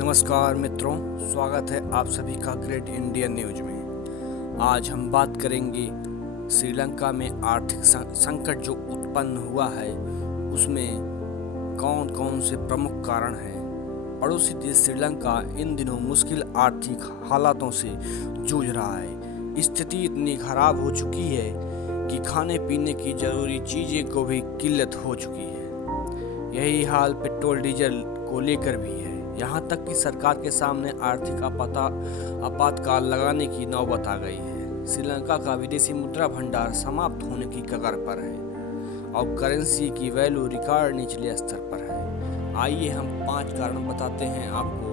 नमस्कार मित्रों, स्वागत है आप सभी का ग्रेट इंडियन न्यूज में। आज हम बात करेंगे श्रीलंका में आर्थिक संकट जो उत्पन्न हुआ है उसमें कौन कौन से प्रमुख कारण हैं। पड़ोसी देश श्रीलंका इन दिनों मुश्किल आर्थिक हालातों से जूझ रहा है। स्थिति इतनी खराब हो चुकी है कि खाने पीने की जरूरी चीज़ें को भी किल्लत हो चुकी है। यही हाल पेट्रोल डीजल को लेकर भी है। यहाँ तक कि सरकार के सामने आर्थिक आपातकाल लगाने की नौबत आ गई है। श्रीलंका का विदेशी मुद्रा भंडार समाप्त होने की कगार पर है और करेंसी की वैल्यू रिकॉर्ड निचले स्तर पर है। आइए हम 5 कारण बताते हैं आपको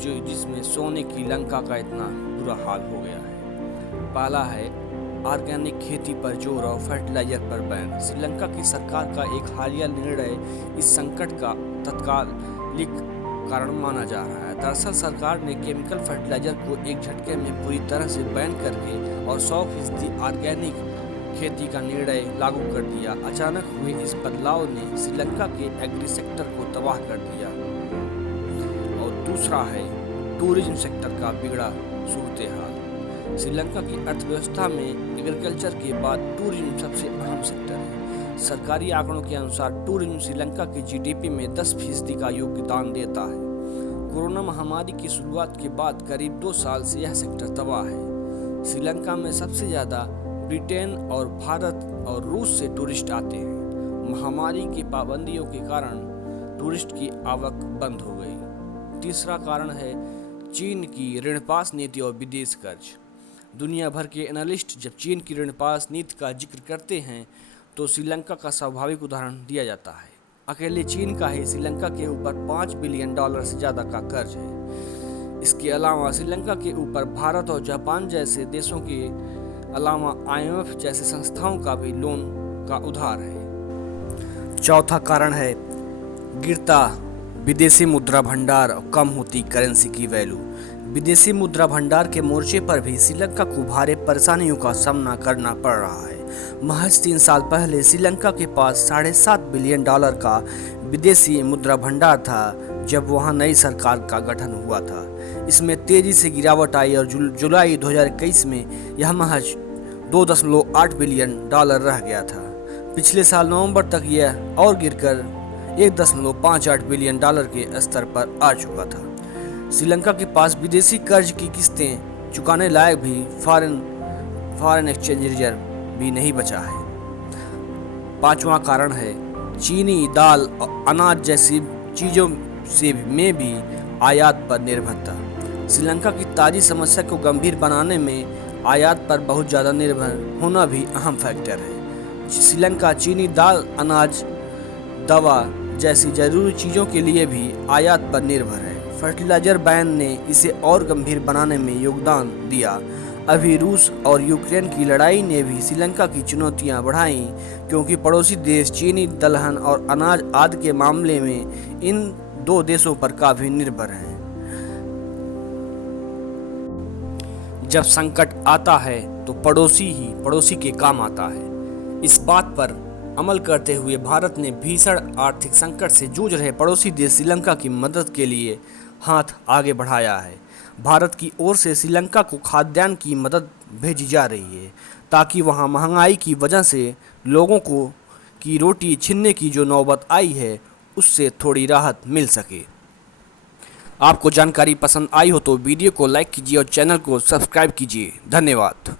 जिसमें सोने की लंका का इतना बुरा हाल हो गया है। पहला है ऑर्गेनिक खेती पर जोर और फर्टिलाइजर पर बैन। श्रीलंका की सरकार का एक हालिया निर्णय इस संकट का तत्कालिक कारण माना जा रहा है। दरअसल सरकार ने केमिकल फर्टिलाइजर को एक झटके में पूरी तरह से बैन करके और 100% ऑर्गेनिक खेती का निर्णय लागू कर दिया। अचानक हुए इस बदलाव ने श्रीलंका के एग्री सेक्टर को तबाह कर दिया। और दूसरा है टूरिज्म सेक्टर का बिगड़ा सूरत हाल। श्रीलंका की अर्थव्यवस्था में एग्रीकल्चर के बाद टूरिज्म सबसे अहम सेक्टर है। सरकारी आंकड़ों के अनुसार टूरिज्म श्रीलंका की जीडीपी में 10% का योगदान देता है। कोरोना महामारी की शुरुआत के बाद करीब 2 साल से यह सेक्टर तबाह है। श्रीलंका में सबसे ज़्यादा ब्रिटेन और भारत और रूस से टूरिस्ट आते हैं। महामारी की पाबंदियों के कारण टूरिस्ट की आवक बंद हो गई। तीसरा कारण है चीन की ऋणपास नीति और विदेश कर्ज। दुनिया भर के एनालिस्ट जब चीन की ऋणपास नीति का जिक्र करते हैं तो श्रीलंका का स्वाभाविक उदाहरण दिया जाता है। अकेले चीन का ही श्रीलंका के ऊपर $5 बिलियन से ज़्यादा का कर्ज है। इसके अलावा श्रीलंका के ऊपर भारत और जापान जैसे देशों के अलावा IMF जैसे संस्थाओं का भी लोन का उधार है। चौथा कारण है गिरता विदेशी मुद्रा भंडार और कम होती करेंसी की वैल्यू। विदेशी मुद्रा भंडार के मोर्चे पर भी श्रीलंका को भारी परेशानियों का सामना करना पड़ रहा है। महज 3 साल पहले श्रीलंका के पास $7.5 बिलियन का विदेशी मुद्रा भंडार था जब वहां नई सरकार का गठन हुआ था। इसमें तेजी से गिरावट आई और जुलाई 2021 में यह महज $2.8 बिलियन रह गया था। पिछले साल नवंबर तक यह और गिरकर $1.58 बिलियन के स्तर पर आ चुका था। श्रीलंका के पास विदेशी कर्ज की किस्तें चुकाने लायक भी फॉरेन एक्सचेंज रिजर्व भी नहीं बचा है। 5वां कारण है चीनी, दाल और अनाज जैसी चीज़ों में भी आयात पर निर्भरता। श्रीलंका की ताज़ी समस्या को गंभीर बनाने में आयात पर बहुत ज़्यादा निर्भर होना भी अहम फैक्टर है। श्रीलंका चीनी, दाल, अनाज, दवा जैसी जरूरी चीज़ों के लिए भी आयात पर निर्भर है। फर्टिलाइजर बैन ने इसे और गंभीर बनाने में योगदान दिया। अभी रूस और यूक्रेन की लड़ाई ने भी श्रीलंका की चुनौतियां बढ़ाईं, क्योंकि पड़ोसी देश चीनी, दलहन और अनाज आदि के मामले में इन 2 देशों पर काफी निर्भर हैं। जब संकट आता है तो पड़ोसी के काम आता है। इस बात पर अमल करते हुए भारत ने भीषण आर्थिक संकट से जूझ रहे पड़ोसी देश श्रीलंका की मदद के लिए हाथ आगे बढ़ाया है। भारत की ओर से श्रीलंका को खाद्यान्न की मदद भेजी जा रही है ताकि वहां महंगाई की वजह से लोगों को की रोटी छीनने की जो नौबत आई है उससे थोड़ी राहत मिल सके। आपको जानकारी पसंद आई हो तो वीडियो को लाइक कीजिए और चैनल को सब्सक्राइब कीजिए। धन्यवाद।